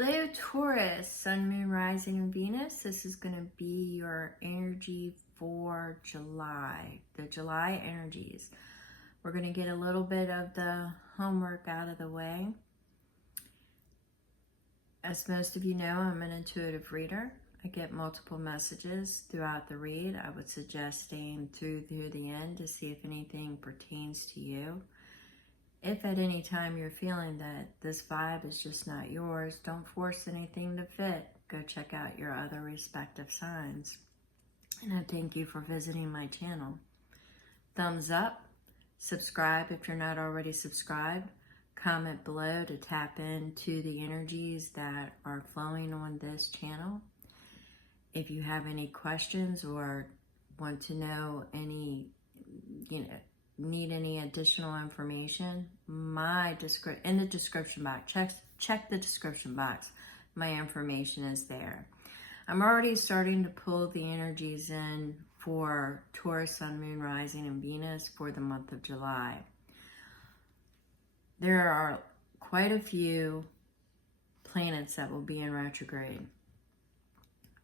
Hello Taurus, Sun, Moon, Rising, and Venus. This is going to be your energy for July, the July energies. We're going to get a little bit of the homework out of the way. As most of you know, I'm an intuitive reader. I get multiple messages throughout the read. I would suggest staying through the end to see if anything pertains to you. If at any time you're feeling that this vibe is just not yours, don't force anything to fit. Go check out your other respective signs. And I thank you for visiting my channel. Thumbs up, subscribe if you're not already subscribed. Comment below to tap into the energies that are flowing on this channel. If you have any questions or want to know any, need any additional information, in the description box, check the description box. My information is there. I'm already starting to pull the energies in for Taurus, Sun, Moon, Rising, and Venus for the month of July. There are quite a few planets that will be in retrograde.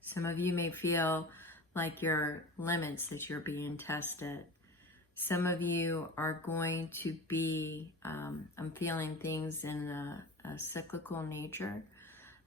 Some of you may feel like your limits, that you're being tested. Some of you are going to be, I'm feeling things in a cyclical nature.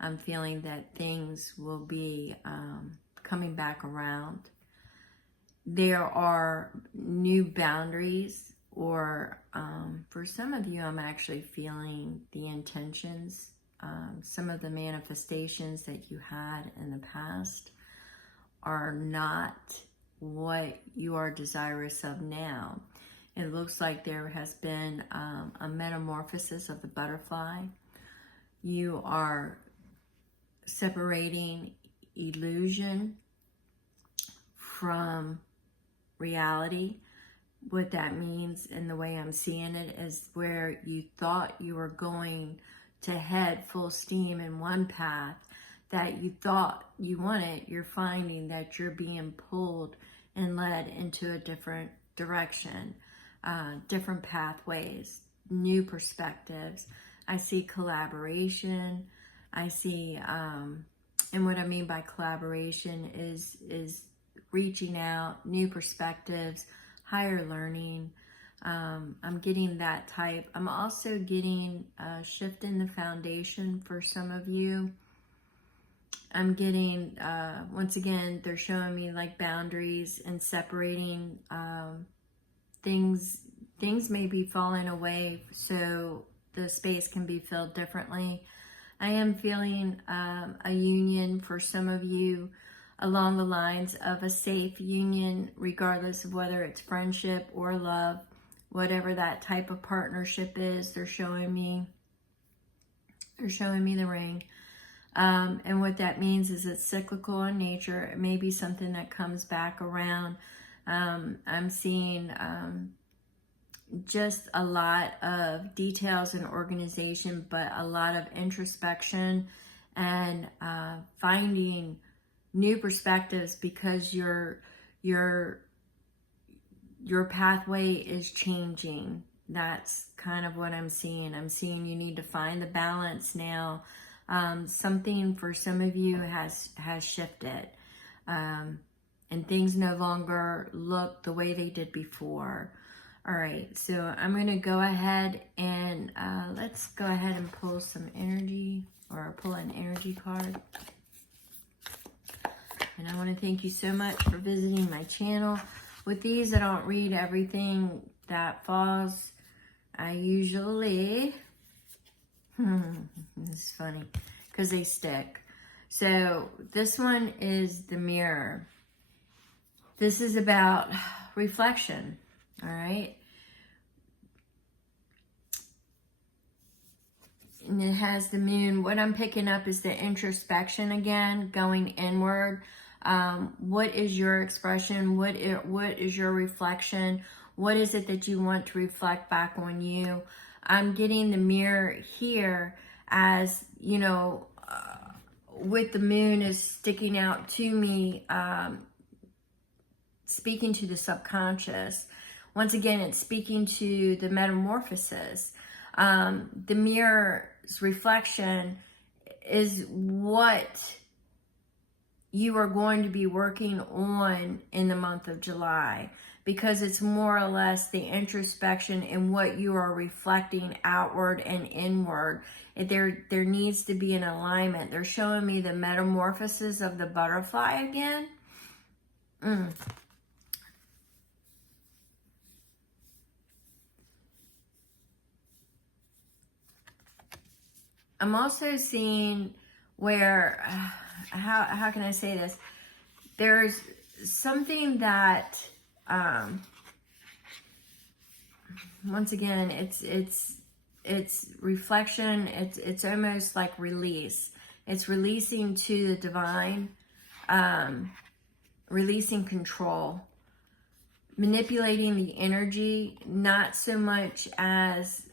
I'm feeling that things will be coming back around. There are new boundaries, or for some of you, I'm actually feeling the intentions, some of the manifestations that you had in the past are not what you are desirous of now. It looks like there has been a metamorphosis of the butterfly. You are separating illusion from reality. What that means, and the way I'm seeing it, is where you thought you were going to head full steam in one path that you thought you wanted, you're finding that you're being pulled and led into a different direction, different pathways, new perspectives. I see collaboration. I see, and what I mean by collaboration is reaching out, new perspectives, higher learning. I'm getting that type. I'm also getting a shift in the foundation for some of you. I'm getting, once again, they're showing me like boundaries and separating things. Things may be falling away so the space can be filled differently. I am feeling a union for some of you along the lines of a safe union, regardless of whether it's friendship or love, whatever that type of partnership is. They're showing me the ring. And what that means is it's cyclical in nature. It may be something that comes back around. I'm seeing just a lot of details and organization, but a lot of introspection and finding new perspectives, because your pathway is changing. That's kind of what I'm seeing. I'm seeing you need to find the balance now. Something for some of you has shifted, and things no longer look the way they did before. All right, so I'm going to go ahead and let's go ahead and pull some energy, or pull an energy card. And I want to thank you so much for visiting my channel. With these, I don't read everything that falls. I usually... This is funny because they stick. So this one is the mirror. This is about reflection. All right. And it has the moon. What I'm picking up is the introspection again, going inward. What is your expression? What is your reflection? What is it that you want to reflect back on you? I'm getting the mirror here as, with the moon is sticking out to me, speaking to the subconscious. Once again, it's speaking to the metamorphosis. The mirror's reflection is what you are going to be working on in the month of July, because it's more or less the introspection and what you are reflecting outward and inward. There needs to be an alignment. They're showing me the metamorphosis of the butterfly again. I'm also seeing where, how can I say this? There's something that, once again, it's reflection. It's almost like release. It's releasing to the divine, releasing control, manipulating the energy, not so much as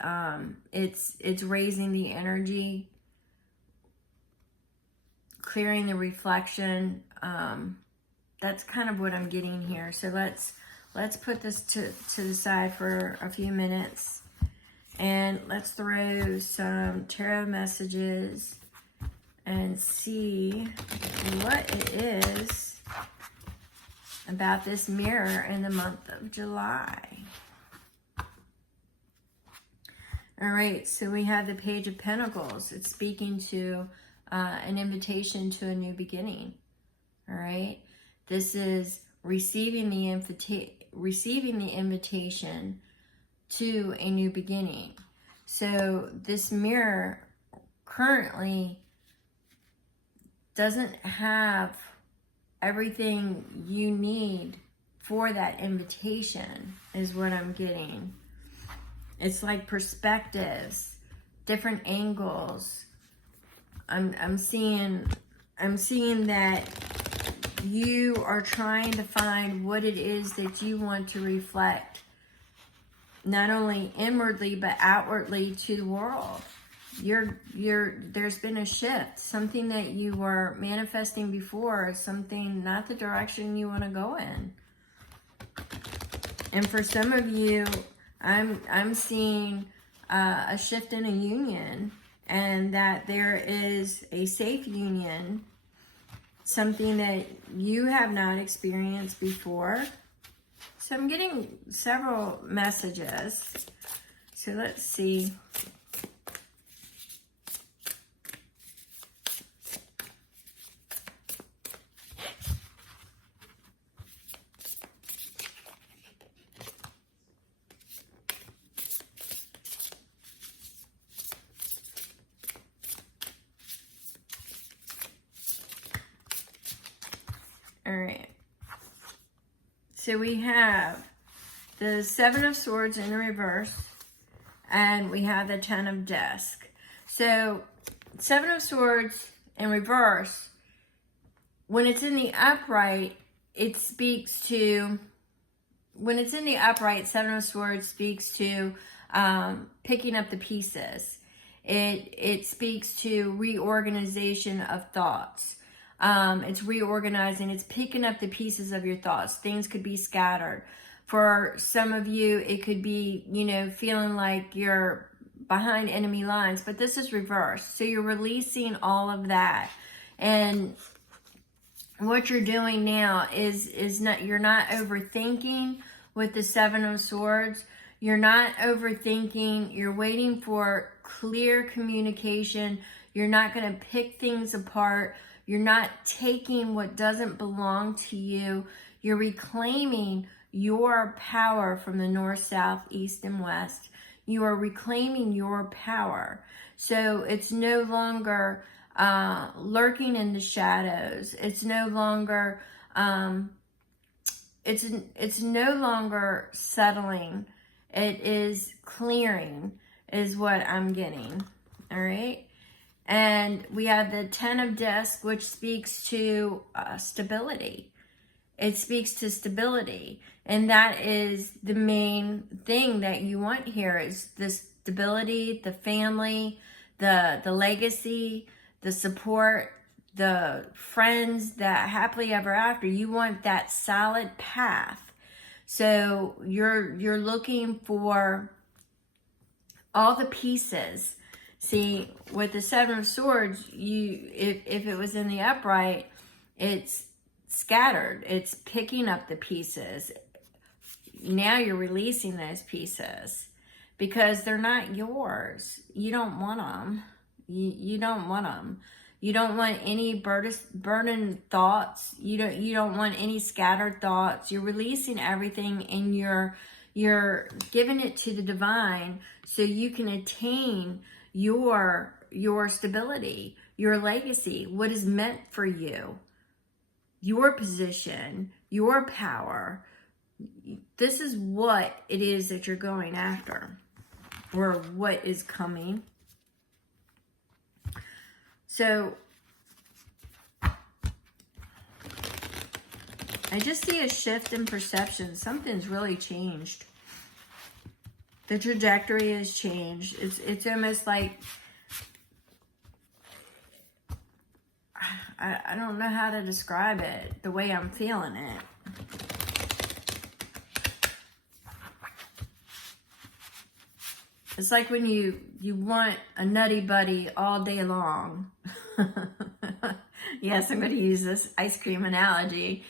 it's raising the energy, clearing the reflection. That's kind of what I'm getting here. So let's put this to the side for a few minutes, and let's throw some tarot messages and see what it is about this mirror in the month of July. All right, so we have the Page of Pentacles. It's speaking to an invitation to a new beginning. All right, this is receiving the invitation to a new beginning. So this mirror currently doesn't have everything you need for that invitation, is what I'm getting. It's like perspectives, different angles. I'm seeing that you are trying to find what it is that you want to reflect, not only inwardly but outwardly to the world. There's been a shift. Something that you were manifesting before, something not the direction you want to go in. And for some of you, I'm seeing a shift in a union, and that there is a safe union, something that you have not experienced before. So I'm getting several messages. So let's see. All right. So we have the Seven of Swords in reverse, and we have the Ten of Discs. So Seven of Swords in reverse, when it's in the upright, it speaks to, Seven of Swords speaks to picking up the pieces. It speaks to reorganization of thoughts. It's reorganizing. It's picking up the pieces of your thoughts. Things could be scattered. For some of you, it could be, feeling like you're behind enemy lines, but this is reversed. So you're releasing all of that. And what you're doing now is not, you're not overthinking with the Seven of Swords. You're not overthinking. You're waiting for clear communication. You're not going to pick things apart. You're not taking what doesn't belong to you. You're reclaiming your power from the north, south, east, and west. You are reclaiming your power. So it's no longer lurking in the shadows. It's no longer it's no longer settling. It is clearing, is what I'm getting. All right. And we have the Ten of Discs, which speaks to stability. It speaks to stability. And that is the main thing that you want here, is the stability, the family, the legacy, the support, the friends, that happily ever after. You want that solid path. So you're looking for all the pieces See, with the Seven of Swords, if it was in the upright, it's scattered. It's picking up the pieces. Now you're releasing those pieces because they're not yours. You don't want them. You don't want them. You don't want any burden thoughts. You don't want any scattered thoughts. You're releasing everything, and you're giving it to the divine so you can attain your stability, your legacy, what is meant for you, your position, your power. This is what it is that you're going after, or what is coming. So I just see a shift in perception. Something's really changed. The trajectory has changed. It's almost like, I don't know how to describe it, the way I'm feeling it. It's like when you want a nutty buddy all day long. Yes, I'm going to use this ice cream analogy.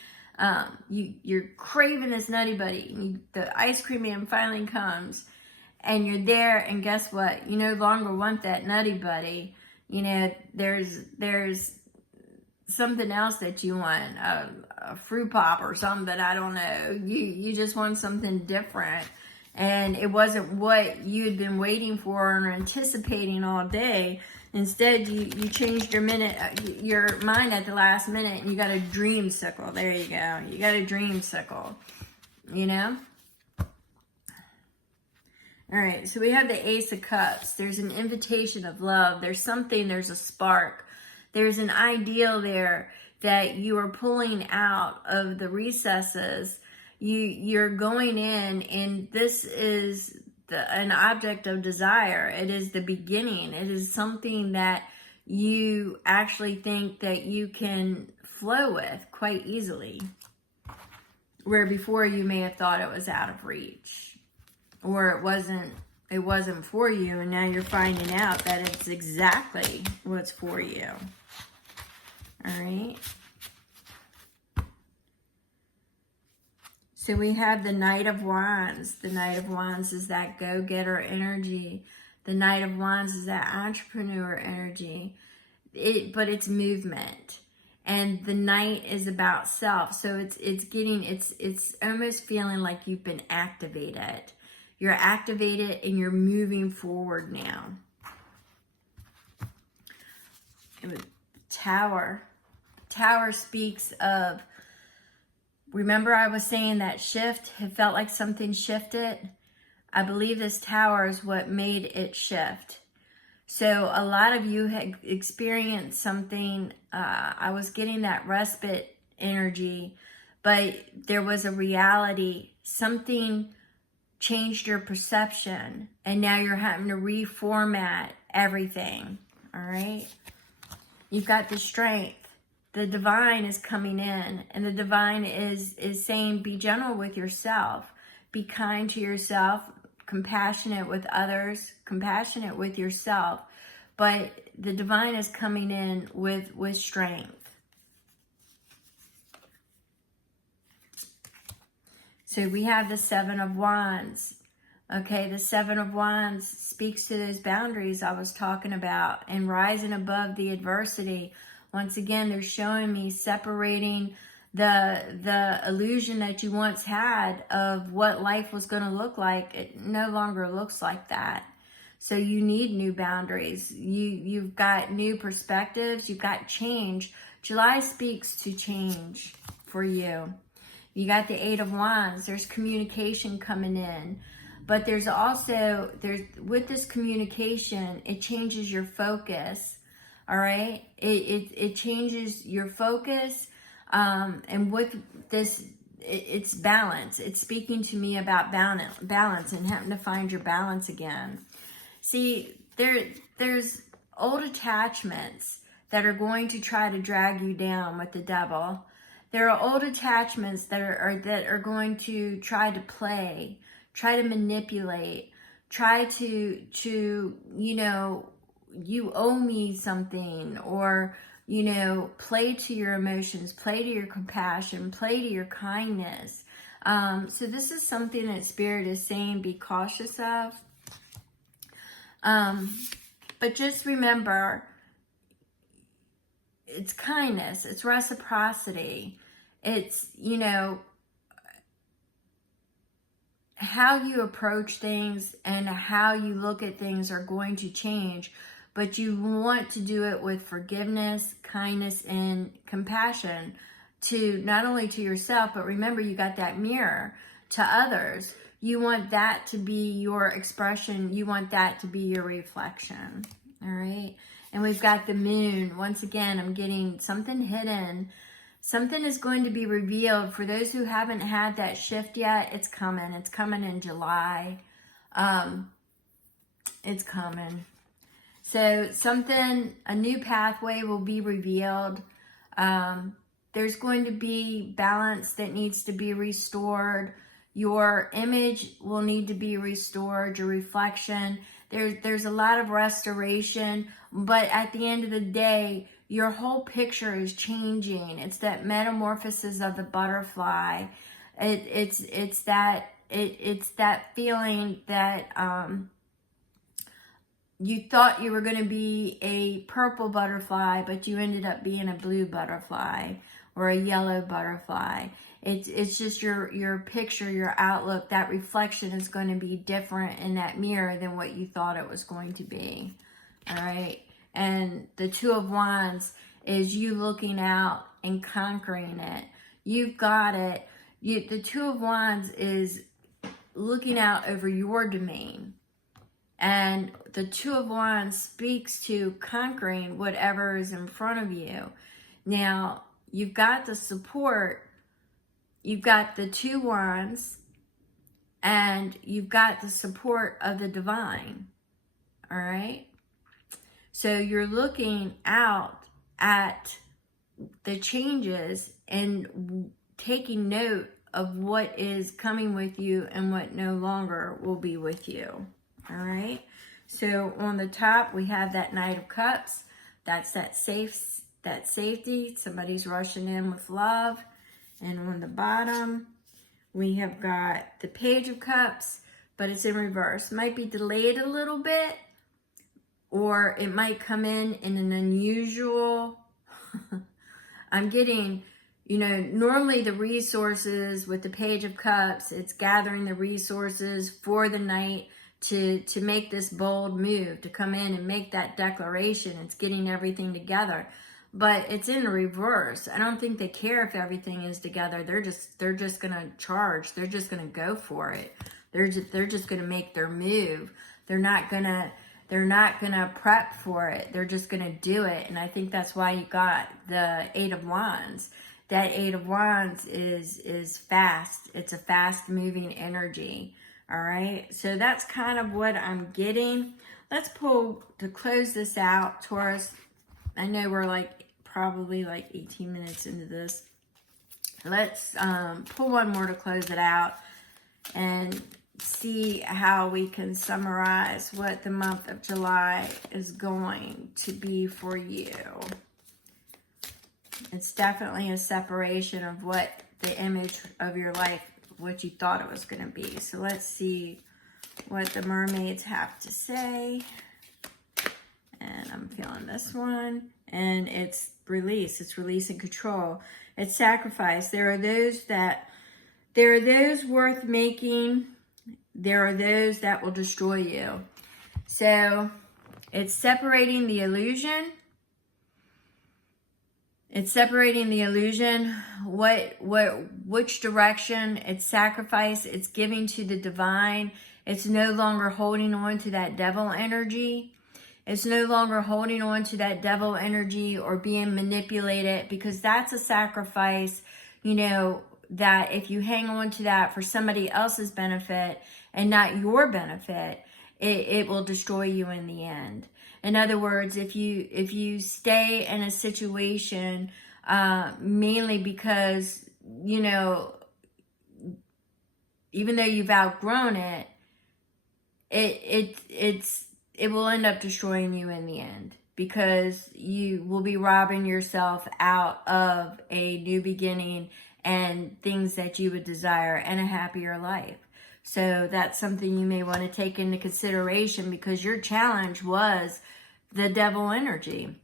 You're craving this nutty buddy. The ice cream man finally comes, and you're there, and guess what? You no longer want that nutty buddy. You know, there's something else that you want, a fruit pop or something, I don't know. You just want something different. And it wasn't what you had been waiting for or anticipating all day. Instead, you changed your mind at the last minute, and you got a dreamsicle. There you go. You got a dreamsicle, you know? All right, so we have the Ace of Cups. There's an invitation of love. There's a spark. There's an ideal there that you are pulling out of the recesses. You're going in, and this is an object of desire. It is the beginning. It is something that you actually think that you can flow with quite easily, where before you may have thought it was out of reach, or it wasn't for you, and now you're finding out that it's exactly what's for you. All right. So we have the Knight of Wands. The Knight of Wands is that go-getter energy. The Knight of Wands is that entrepreneur energy. But it's movement. And the Knight is about self. So it's almost feeling like you've been activated. You're activated and you're moving forward now. Tower. Tower speaks of, remember I was saying that shift, it felt like something shifted. I believe this tower is what made it shift. So a lot of you had experienced something, I was getting that respite energy, but there was a reality. Something changed your perception, and now you're having to reformat everything, all right? You've got the Strength. The divine is coming in, and the divine is saying, be gentle with yourself, be kind to yourself, compassionate with others, compassionate with yourself. But the divine is coming in with strength. So we have the Seven of Wands. Okay, the Seven of Wands speaks to those boundaries I was talking about and rising above the adversity. Once again, they're showing me separating the illusion that you once had of what life was going to look like. It no longer looks like that. So you need new boundaries. You've got new perspectives. You've got change. July speaks to change for you. You got the Eight of Wands. There's communication coming in. But there's also, with this communication, it changes your focus. All right, it changes your focus, and with this, it's balance. It's speaking to me about balance and having to find your balance again. See, there's old attachments that are going to try to drag you down with the devil. There are old attachments that are going to try to try to manipulate, try to you owe me something, or, you know, play to your emotions, play to your compassion, play to your kindness. So this is something that Spirit is saying be cautious of. But just remember, it's kindness, it's reciprocity, it's, you know, how you approach things and how you look at things are going to change, but you want to do it with forgiveness, kindness, and compassion, to not only to yourself, but remember, you got that mirror to others. You want that to be your expression. You want that to be your reflection. All right. And we've got the moon. Once again, I'm getting something hidden. Something is going to be revealed. For those who haven't had that shift yet, it's coming. It's coming in July. It's coming. So something, a new pathway will be revealed. There's going to be balance that needs to be restored. Your image will need to be restored, your reflection. There's a lot of restoration, but at the end of the day, your whole picture is changing. It's that metamorphosis of the butterfly. It's that feeling that you thought you were going to be a purple butterfly, but you ended up being a blue butterfly or a yellow butterfly. It's just your picture, your outlook, that reflection is going to be different in that mirror than what you thought it was going to be. All right. And the Two of Wands is you looking out and conquering it. You've got it. The Two of Wands is looking out over your domain. And the Two of Wands speaks to conquering whatever is in front of you. Now, you've got the support. You've got the Two Wands, and you've got the support of the divine. All right? So you're looking out at the changes and taking note of what is coming with you and what no longer will be with you. All right? So on the top, we have that Knight of Cups. That's that safety. Somebody's rushing in with love. And on the bottom, we have got the Page of Cups, but it's in reverse. Might be delayed a little bit, or it might come in an unusual, I'm getting, you know, normally the resources with the Page of Cups, it's gathering the resources for the Knight to make this bold move, to come in and make that declaration. It's getting everything together. But it's in reverse. I don't think they care if everything is together. They're just gonna charge. They're just gonna go for it. They're just gonna make their move. They're not gonna prep for it. They're just gonna do it. And I think that's why you got the Eight of Wands. That Eight of Wands is fast. It's a fast moving energy. All right. So that's kind of what I'm getting. Let's pull to close this out, Taurus. I know we're probably 18 minutes into this. Let's pull one more to close it out and see how we can summarize what the month of July is going to be for you. It's definitely a separation of what the image of your life, what you thought it was going to be. So let's see what the mermaids have to say. And I'm feeling this one. And it's release. It's release and control. It's sacrifice. There are those worth making. There are those that will destroy you. So it's separating the illusion. It's separating the illusion. Which direction? It's sacrifice. It's giving to the divine. It's no longer holding on to that devil energy. It's no longer holding on to that devil energy or being manipulated, because that's a sacrifice, you know, that if you hang on to that for somebody else's benefit and not your benefit, it will destroy you in the end. In other words, if you stay in a situation mainly because, you know, even though you've outgrown it, it's it will end up destroying you in the end, because you will be robbing yourself out of a new beginning and things that you would desire and a happier life. So that's something you may want to take into consideration, because your challenge was the devil energy,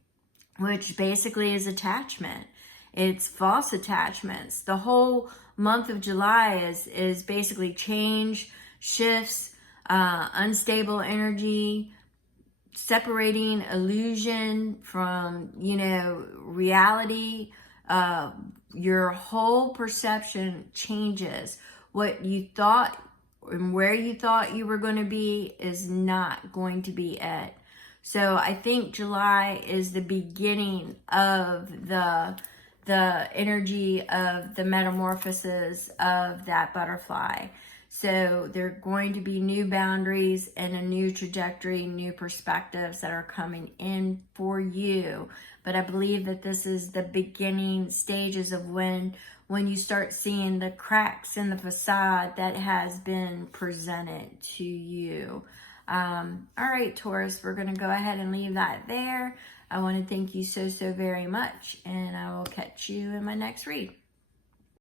which basically is attachment. It's false attachments. The whole month of July is basically change, shifts, unstable energy, separating illusion from, reality. Your whole perception changes. What you thought and where you thought you were going to be is not going to be it. So I think July is the beginning of the energy of the metamorphosis of that butterfly. So there are going to be new boundaries and a new trajectory, new perspectives that are coming in for you. But I believe that this is the beginning stages of when you start seeing the cracks in the facade that has been presented to you. All right, Taurus, we're going to go ahead and leave that there. I want to thank you so very much, and I will catch you in my next read.